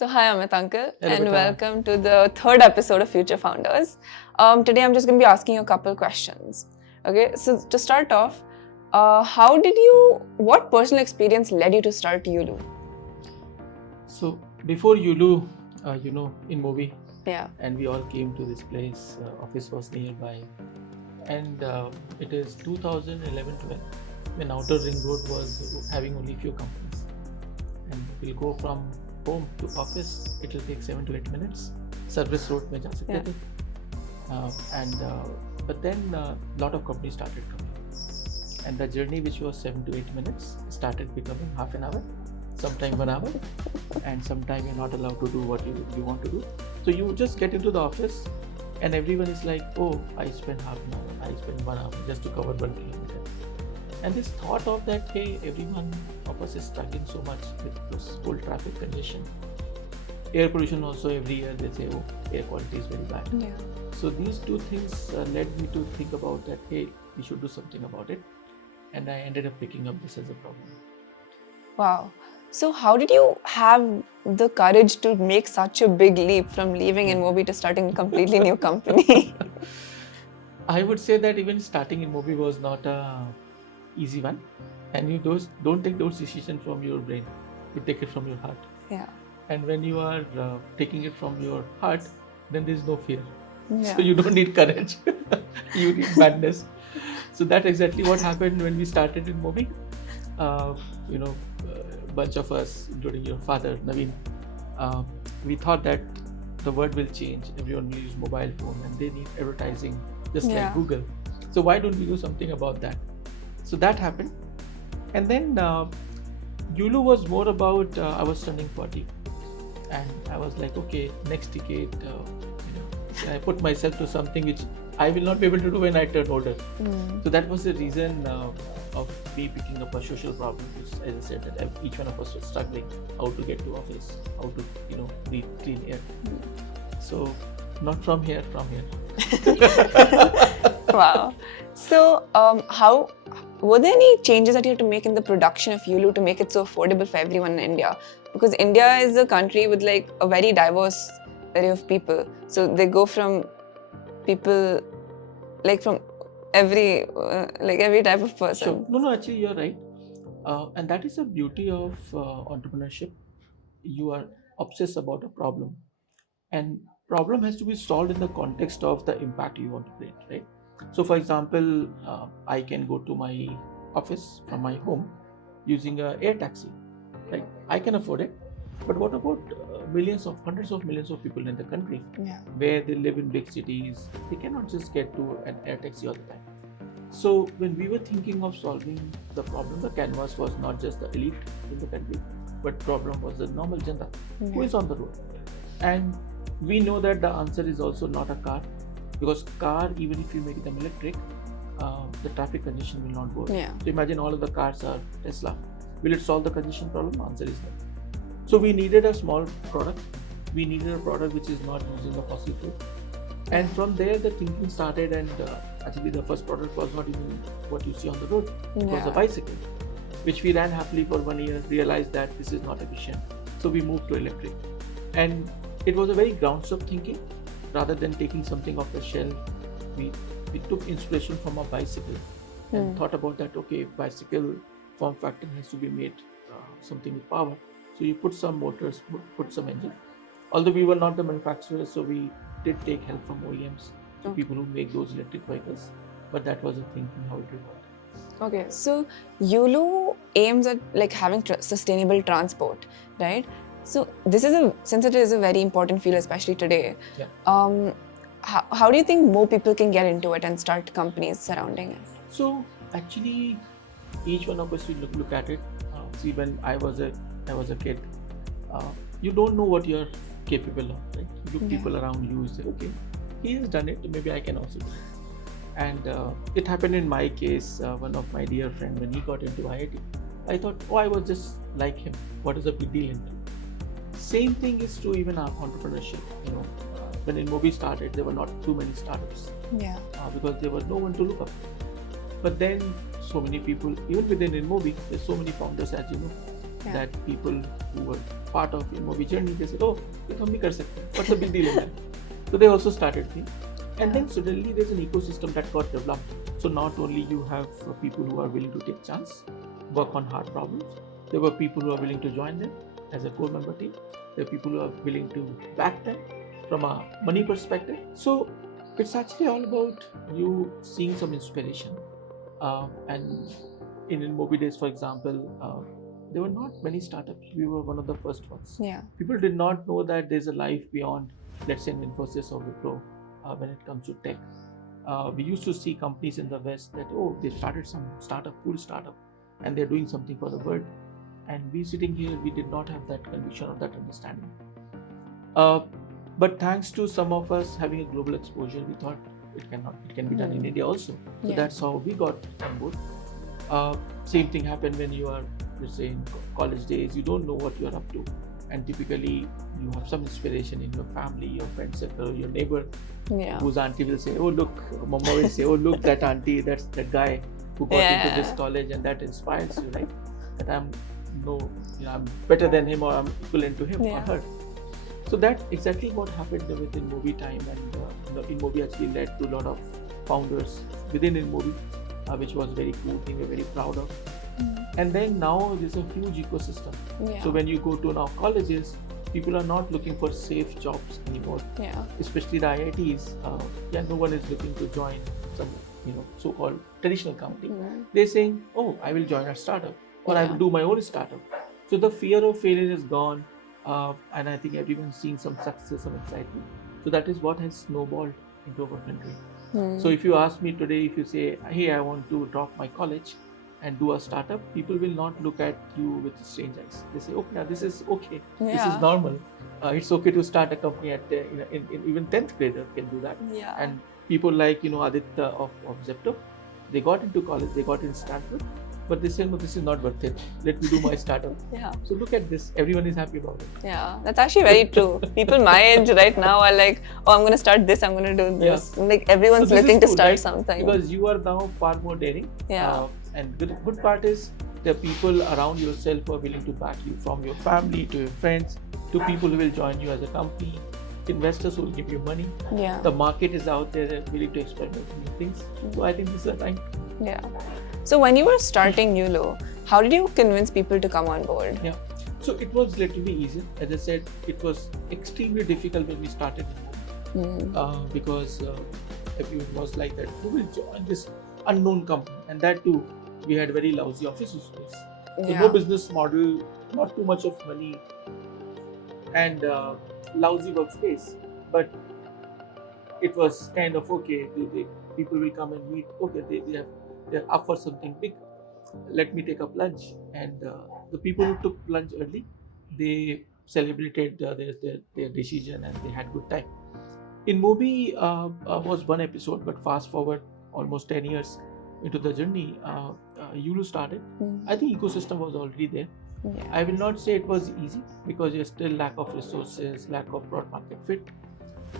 So hi Amit uncle Hello, and beta. welcome to the third episode of Future Founders. Today I'm just going to be asking you a couple questions. Okay, so to start off, what personal experience led you to start Yulu? So before Yulu, in movie, Yeah. and we all came to this place. Office was nearby, and it is 2011-12 when Outer Ring Road was having only few companies, and we'll go from home to office. It will take 7 to 8 minutes. Service road में जा सकते Yeah. थे, but then lot of companies started coming, and the journey which was 7 to 8 minutes started becoming half an hour, sometime 1 hour, and sometime you're not allowed to do what you want to do. So you just get into the office, and everyone is like, oh, I spent half an hour, I spent 1 hour just to cover 1 kilometer. And this thought of that, hey, everyone of us is struggling so much with this whole traffic congestion. Air pollution also, every year they say, oh, air quality is very bad. Yeah. So these two things led me to think about that, hey, we should do something about it. And I ended up picking up this as a problem. Wow. So how did you have the courage to make such a big leap from leaving InMobi to starting a completely new company? I would say that even starting InMobi was not a easy one, and you don't take those decisions from your brain, you take it from your heart. Yeah. And when you are taking it from your heart, then there is no fear. Yeah. So you don't need courage, you need madness. So that's exactly what happened when we started InMobi. Bunch of us, including your father, Naveen, we thought that the world will change. Everyone will use mobile phone and they need advertising just like Google. So why don't we do something about that? So that happened. And then Yulu was more about, I was turning 40 and I was like, okay, next decade, I put myself to something which I will not be able to do when I turn older. So that was the reason of me picking up a social problem. As I said, that each one of us was struggling how to get to office, how to breathe clean air. So not from here. Wow. So how were there any changes that you had to make in the production of Yulu to make it so affordable for everyone in India? Because India is a country with like a very diverse array of people. So they go from people like from every type of person. Sure. No, actually you're right. And that is the beauty of entrepreneurship. You are obsessed about a problem, and problem has to be solved in the context of the impact you want to create, right? So for example, I can go to my office from my home using an air taxi, right? I can afford it, but what about hundreds of millions of people in the country where they live in big cities? They cannot just get to an air taxi all the time. So when we were thinking of solving the problem, the canvas was not just the elite in the country, but problem was the normal general who is on the road. And we know that the answer is also not a car, because car, even if you make them electric, the traffic congestion will not go away. So imagine all of the cars are Tesla. Will it solve the congestion problem? Answer is no. So we needed a small product. We needed a product which is not using a fossil fuel. And from there the thinking started, and actually the first product was not even what you see on the road. It was a bicycle, which we ran happily for 1 year, realized that this is not efficient. So we moved to electric. And it was a very grounds up thinking. Rather than taking something off the shelf, we took inspiration from a bicycle and thought about that, okay, bicycle form factor has to be made something with power. So you put some motors, put some engine. Although we were not the manufacturers, so we did take help from OEMs, so people who make those electric vehicles. But that was a thinking how it would work. Okay, so Yulu aims at like having sustainable transport, right? So since it is a very important field, especially today. How do you think more people can get into it and start companies surrounding it? So actually, each one of us will look at it. See, when I was a kid, you don't know what you're capable of, right? You look people around you, say, okay, he has done it, maybe I can also do it. And it happened in my case. One of my dear friend, when he got into IIT, I thought, I was just like him. What is the big deal into? Same thing is true even our entrepreneurship. When InMobi started, there were not too many startups. Because there was no one to look up. But then so many people, even within InMobi, there's so many founders, as you know. Yeah. that people who were part of movie journey, they said, oh, ये तो हम भी कर सकते हैं. What's the big deal in that? So they also started thing. And then suddenly there's an ecosystem that got developed. So not only you have people who are willing to take chance, work on hard problems. There were people who are willing to join them as a core member team. There are people who are willing to back them from a money perspective. So it's actually all about you seeing some inspiration. And in Mobi Days, for example, there were not many startups. We were one of the first ones. Yeah. People did not know that there's a life beyond, let's say, Infosys or Wipro when it comes to tech. We used to see companies in the West that, oh, they started some startup, cool startup, and they're doing something for the world. And we sitting here, we did not have that conviction or that understanding. But thanks to some of us having a global exposure, we thought it can be done in India also. So that's how we got on board. Same thing happened when you are, let's say, in college days. You don't know what you are up to, and typically you have some inspiration in your family, your friend circle, your neighbor, whose auntie will say, "Oh look," mama will say, "Oh look, that auntie, that's that guy who got into this college," and that inspires you, right? That I'm better than him, or I'm equivalent to him or her. So that's exactly what happened within Movie Time, and InMovie actually led to a lot of founders within InMovie, which was very cool thing we're very proud of. And then now there's a huge ecosystem. So when you go to now colleges, people are not looking for safe jobs anymore. Especially the IITs. No one is looking to join some so-called traditional company. They're saying, oh, I will join a startup, or I will do my own startup. So the fear of failure is gone. And I think everyone's seeing some success, some excitement. So that is what has snowballed into our country. So if you ask me today, if you say, hey, I want to drop my college and do a startup, people will not look at you with strange eyes. They say, okay, this is okay. This is normal. It's okay to start a company at in even 10th grader can do that. And people like Aditya of Zepto, they got into college, they got in Stanford, but they said, no, this is not worth it. Let me do my startup. So look at this. Everyone is happy about it. Yeah, that's actually very true. People my age right now are like, oh, I'm going to start this, I'm going to do this. Like everyone's looking to start something. Because you are now far more daring. And the good part is the people around yourself who are willing to back you, from your family to your friends to people who will join you as a company, investors who will give you money. The market is out there, they're willing to experiment with new things. So I think this is a time. So when you were starting Yulo, how did you convince people to come on board? So it was relatively easy. As I said, it was extremely difficult when we started because everyone was like that, who will join this unknown company? And that too, we had very lousy office space. So no business model, not too much of money, and lousy workspace. But it was kind of okay. People will come and meet. Okay, they're up for something big. Let me take up lunch. And the people who took lunch early, they celebrated their decision and they had good time. In Mobi was one episode, but fast forward almost 10 years into the journey, Yulu started. I think ecosystem was already there. I will not say it was easy because there's still lack of resources, lack of broad market fit.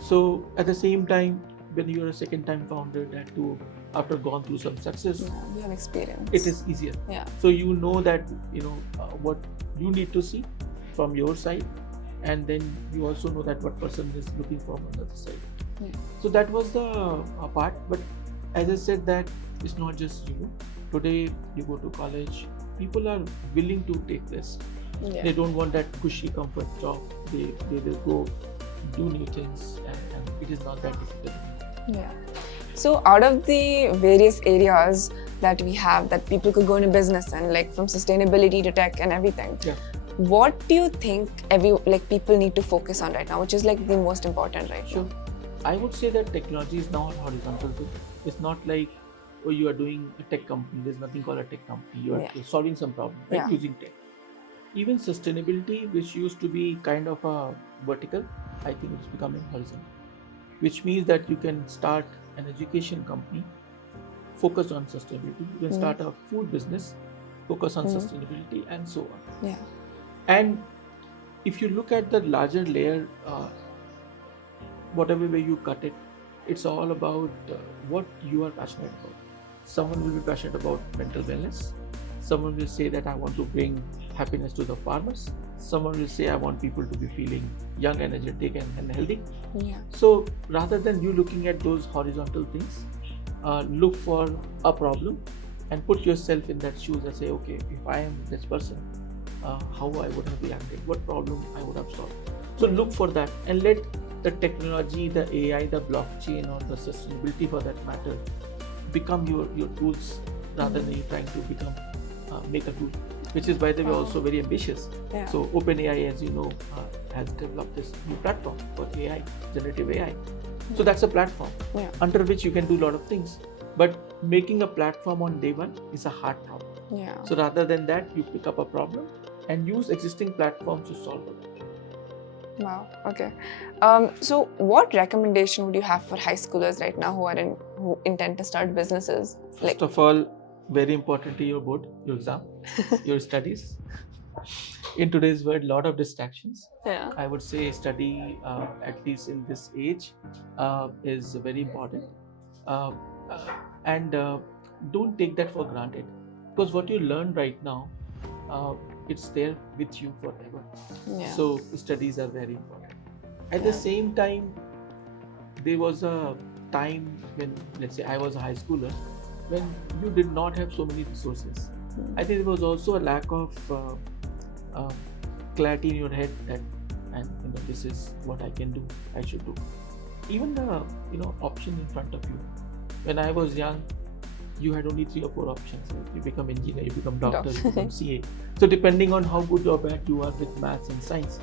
So at the same time, when you're a second time founder, that too, after gone through some success, you have experience. It is easier. So you know that what you need to see from your side, and then you also know that what person is looking from on the other side. So that was the part. But as I said, that it's not just you. Today you go to college, people are willing to take this. They don't want that cushy comfort job. They will go do new things, and it is not that difficult. So out of the various areas that we have that people could go into business and, like from sustainability to tech and everything, what do you think people need to focus on right now, which is like the most important right now? I would say that technology is now a horizontal thing. It's not like, oh, you are doing a tech company. There's nothing called a tech company. You're solving some problem, right? Using tech. Even sustainability, which used to be kind of a vertical, I think it's becoming horizontal. Which means that you can start an education company, focus on sustainability. You can start a food business, focus on sustainability, and so on. And if you look at the larger layer, whatever way you cut it, it's all about what you are passionate about. Someone will be passionate about mental wellness. Someone will say that I want to bring happiness to the farmers. Someone will say, I want people to be feeling young, energetic, and healthy. Yeah. So rather than you looking at those horizontal things, look for a problem and put yourself in that shoes and say, okay, if I am this person, how I would have reacted, what problem I would have solved. So look for that and let the technology, the AI, the blockchain, or the sustainability for that matter become your tools rather than you trying to become make a tool, which is by the way also very ambitious. Yeah. So OpenAI, as you know, has developed this new platform for AI, generative AI. So that's a platform under which you can do a lot of things. But making a platform on day one is a hard problem. Yeah. So rather than that, you pick up a problem and use existing platforms to solve it. Wow. Okay. So what recommendation would you have for high schoolers right now who intend to start businesses? First of all, very importantly, your board, your exam, your studies. In today's world, lot of distractions. Yeah. I would say study, at least in this age, is very important. Uh, and don't take that for granted, because what you learn right now, it's there with you forever. Yeah. So studies are very important. At the same time, there was a time when, let's say, I was a high schooler, when you did not have so many resources. I think there was also a lack of clarity in your head that, and this is what I can do, I should do. Even the option in front of you. When I was young, you had only 3 or 4 options. Right? You become engineer, you become doctor, you become CA. So depending on how good or bad you are with maths and science,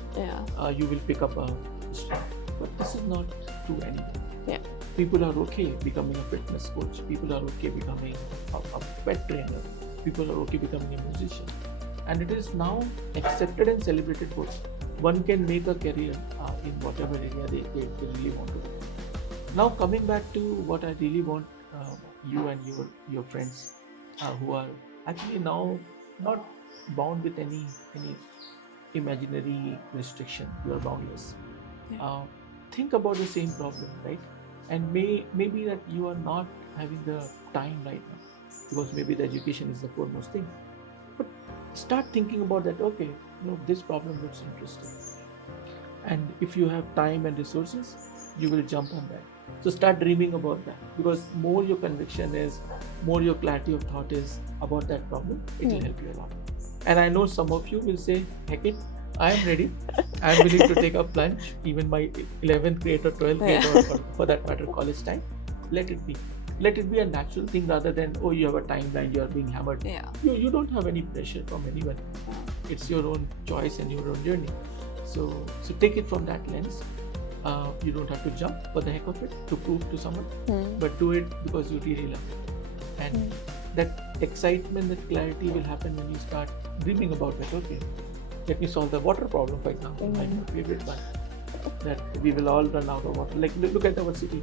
you will pick up a stream. But this is not true anymore. Yeah. People are okay becoming a fitness coach. People are okay becoming a pet trainer. People are okay becoming a musician. And it is now accepted and celebrated both. One can make a career in whatever area they really want to do. Now coming back to what I really want you and your friends who are actually now not bound with any imaginary restriction. You are boundless. Think about the same problem, right? And maybe that you are not having the time right now because maybe the education is the foremost thing. But start thinking about that. Okay, this problem looks interesting, and if you have time and resources, you will jump on that. So start dreaming about that, because more your conviction is, more your clarity of thought is about that problem, it will help you a lot. And I know some of you will say, heck it, I am ready. I am willing to take a plunge, even my 11th grade or 12th grade or for that matter college time. Let it be. Let it be a natural thing rather than, oh, you have a timeline, you are being hammered. You don't have any pressure from anyone. It's your own choice and your own journey. So take it from that lens. You don't have to jump for the heck of it to prove to someone, but do it because you really love it. And that excitement, that clarity will happen when you start dreaming about it. Okay, let me solve the water problem, for example, my favorite one. That we will all run out of water. Like, look at our city.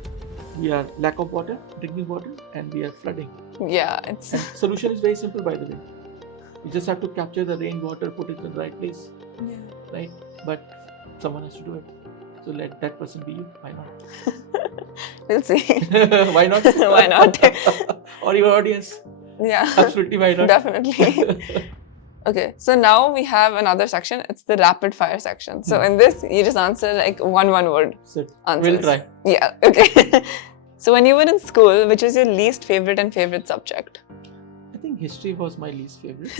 We are lack of water, drinking water, and we are flooding. Yeah, And solution is very simple, by the way. You just have to capture the rainwater, put it in the right place, right? But someone has to do it. So let that person be you. Why not? We'll see. Why not? Why not? Or your audience. Yeah. Absolutely, why not? Definitely. Okay, so now we have another section. It's the rapid fire section. So in this, you just answer like one word answers. We'll try. Yeah, okay. So when you were in school, which was your least favorite and favorite subject? I think history was my least favorite.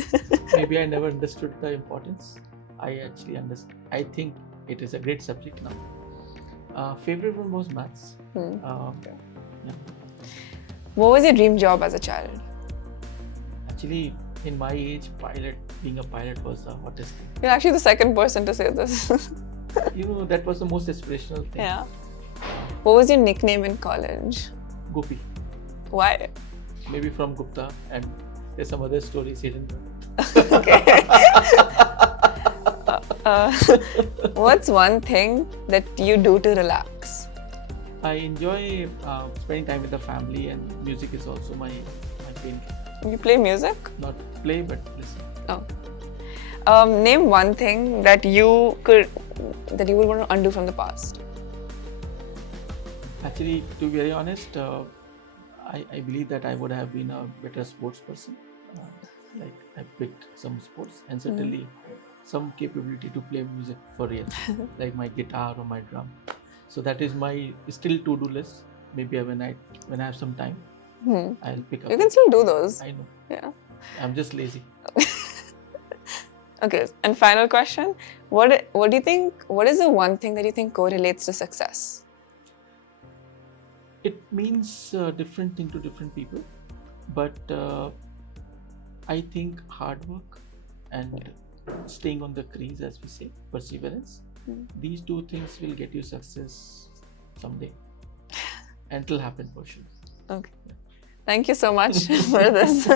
Maybe I never understood the importance. I actually understand. I think it is a great subject now. Favorite one was maths. What was your dream job as a child? Actually, in my age, being a pilot was the hottest thing. You're actually the second person to say this. That was the most aspirational thing. Yeah. What was your nickname in college? Gopi. Why? Maybe from Gupta, and there's some other stories hidden. Okay. What's one thing that you do to relax? I enjoy spending time with the family, and music is also my pain. You play music? Not play, but listen. Oh. Name one thing that you would want to undo from the past. Actually, to be very honest, I believe that I would have been a better sports person. Like I picked some sports and certainly some capability to play music for real, like my guitar or my drum. So that is my still to-do list. Maybe when I have some time, Hmm. I'll pick up. You can that. still do those. I know. Yeah. I'm just lazy. Okay. And final question: What do you think? What is the one thing that you think correlates to success? It means different thing to different people, but I think hard work and staying on the crease, as we say, perseverance. These two things will get you success someday, and it'll happen for sure. Okay. Thank you so much for this.